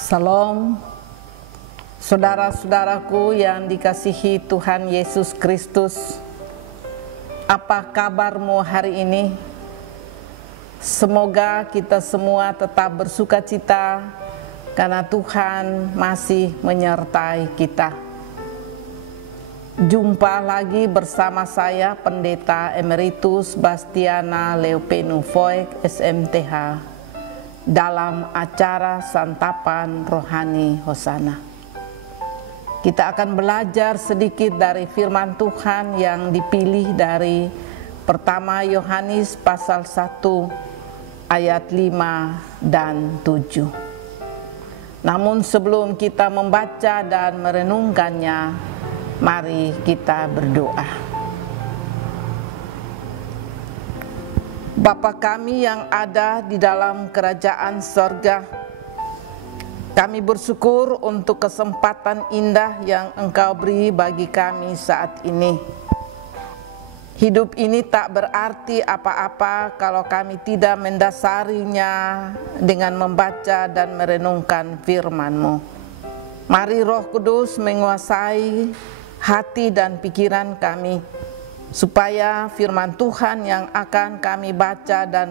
Salam, saudara-saudaraku yang dikasihi Tuhan Yesus Kristus. Apa kabarmu hari ini? Semoga kita semua tetap bersuka cita karena Tuhan masih menyertai kita. Jumpa lagi bersama saya Pendeta Emeritus Bastiana Leopenu Voigt SMTH dalam acara Santapan Rohani Hosana. Kita akan belajar sedikit dari firman Tuhan yang dipilih dari pertama Yohanes pasal 1 ayat 5 dan 7. Namun sebelum kita membaca dan merenungkannya, mari kita berdoa. Bapa kami yang ada di dalam kerajaan sorga, kami bersyukur untuk kesempatan indah yang Engkau beri bagi kami saat ini. Hidup ini tak berarti apa-apa kalau kami tidak mendasarinya dengan membaca dan merenungkan firman-Mu. Mari Roh Kudus menguasai hati dan pikiran kami, supaya firman Tuhan yang akan kami baca dan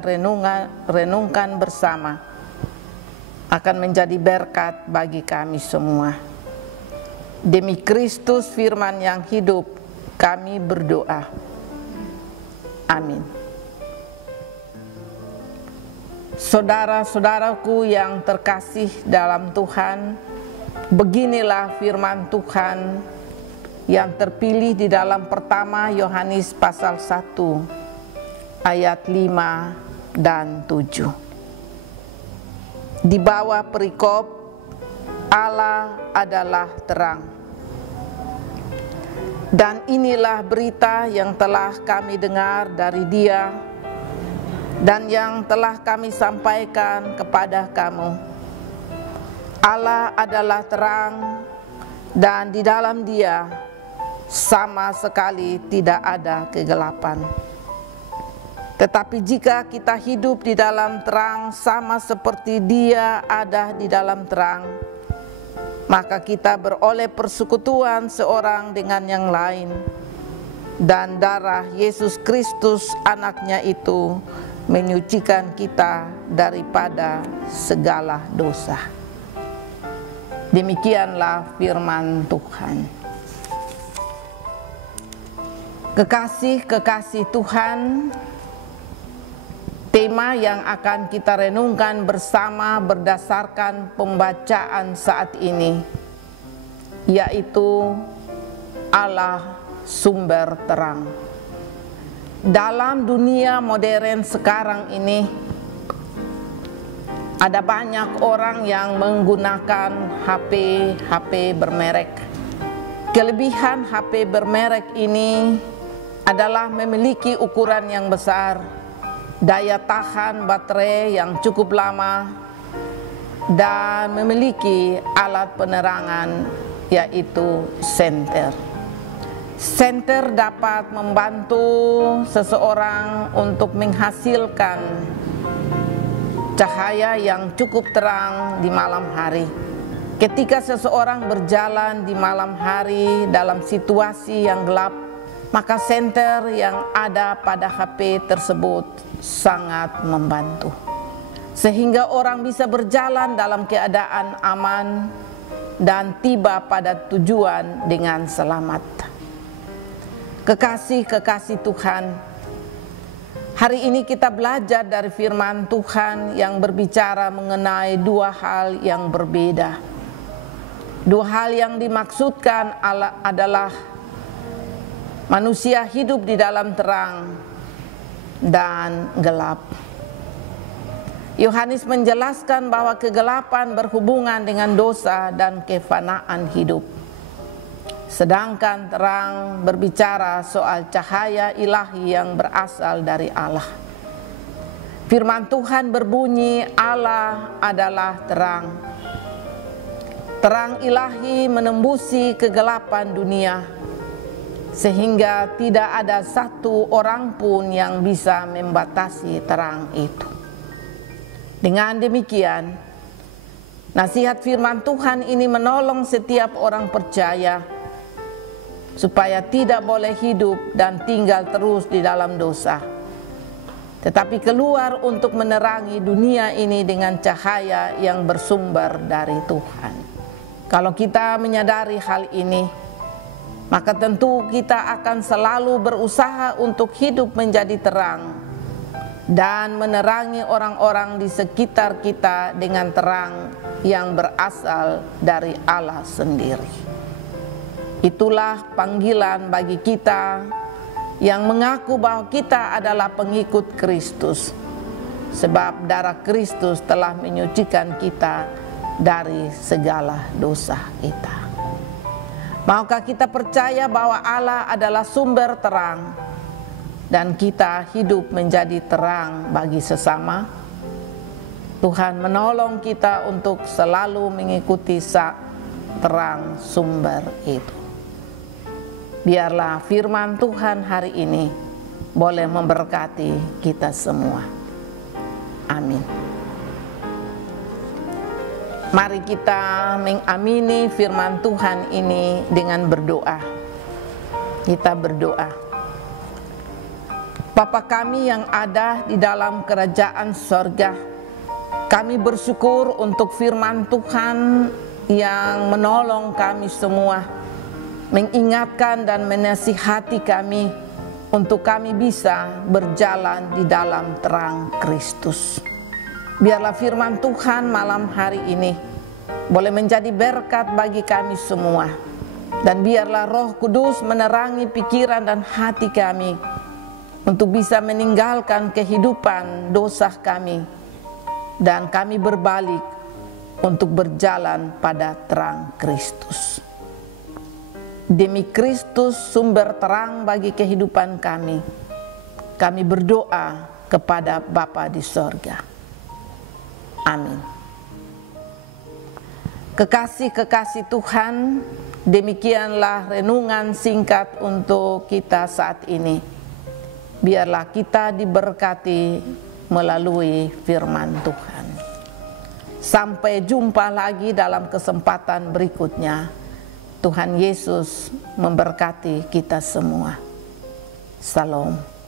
renungkan bersama akan menjadi berkat bagi kami semua. Demi Kristus firman yang hidup, kami berdoa. Amin. Saudara-saudaraku yang terkasih dalam Tuhan, beginilah firman Tuhan yang terpilih di dalam pertama Yohanes pasal 1 ayat 5 dan 7. Di bawah perikop Allah adalah terang. Dan inilah berita yang telah kami dengar dari Dia dan yang telah kami sampaikan kepada kamu. Allah adalah terang dan di dalam Dia sama sekali tidak ada kegelapan. Tetapi jika kita hidup di dalam terang sama seperti Dia ada di dalam terang, maka kita beroleh persekutuan seorang dengan yang lain, dan darah Yesus Kristus anaknya itu menyucikan kita daripada segala dosa. Demikianlah firman Tuhan. Kekasih-kekasih Tuhan, tema yang akan kita renungkan bersama berdasarkan pembacaan saat ini, yaitu Allah sumber terang. Dalam dunia modern sekarang ini, ada banyak orang yang menggunakan HP bermerek. Kelebihan HP bermerek ini adalah memiliki ukuran yang besar, daya tahan baterai yang cukup lama, dan memiliki alat penerangan yaitu senter. Senter dapat membantu seseorang untuk menghasilkan cahaya yang cukup terang di malam hari. Ketika seseorang berjalan di malam hari dalam situasi yang gelap, maka senter yang ada pada HP tersebut sangat membantu, sehingga orang bisa berjalan dalam keadaan aman dan tiba pada tujuan dengan selamat. Kekasih-kekasih Tuhan, hari ini kita belajar dari firman Tuhan yang berbicara mengenai dua hal yang berbeda. Dua hal yang dimaksudkan adalah manusia hidup di dalam terang dan gelap. Yohanes menjelaskan bahwa kegelapan berhubungan dengan dosa dan kefanaan hidup, sedangkan terang berbicara soal cahaya ilahi yang berasal dari Allah. Firman Tuhan berbunyi, Allah adalah terang. Terang ilahi menembusi kegelapan dunia, sehingga tidak ada satu orang pun yang bisa membatasi terang itu. Dengan demikian, Nasihat firman Tuhan ini menolong setiap orang percaya supaya tidak boleh hidup dan tinggal terus di dalam dosa, tetapi keluar untuk menerangi dunia ini dengan cahaya yang bersumber dari Tuhan. Kalau kita menyadari hal ini, maka tentu kita akan selalu berusaha untuk hidup menjadi terang dan menerangi orang-orang di sekitar kita dengan terang yang berasal dari Allah sendiri. Itulah panggilan bagi kita yang mengaku bahwa kita adalah pengikut Kristus, sebab darah Kristus telah menyucikan kita dari segala dosa kita. Maukah kita percaya bahwa Allah adalah sumber terang dan kita hidup menjadi terang bagi sesama? Tuhan menolong kita untuk selalu mengikuti terang sumber itu. Biarlah firman Tuhan hari ini boleh memberkati kita semua. Amin. Mari kita mengamini firman Tuhan ini dengan berdoa. Kita berdoa. Bapa kami yang ada di dalam kerajaan sorga, kami bersyukur untuk firman Tuhan yang menolong kami semua, mengingatkan dan menasihati kami untuk kami bisa berjalan di dalam terang Kristus. Biarlah firman Tuhan malam hari ini boleh menjadi berkat bagi kami semua, dan biarlah Roh Kudus menerangi pikiran dan hati kami untuk bisa meninggalkan kehidupan dosa kami, dan kami berbalik untuk berjalan pada terang Kristus. Demi Kristus sumber terang bagi kehidupan kami berdoa kepada Bapa di sorga. Amin. Kekasih-kekasih Tuhan, demikianlah renungan singkat untuk kita saat ini. Biarlah kita diberkati melalui firman Tuhan. Sampai jumpa lagi dalam kesempatan berikutnya. Tuhan Yesus memberkati kita semua. Salam.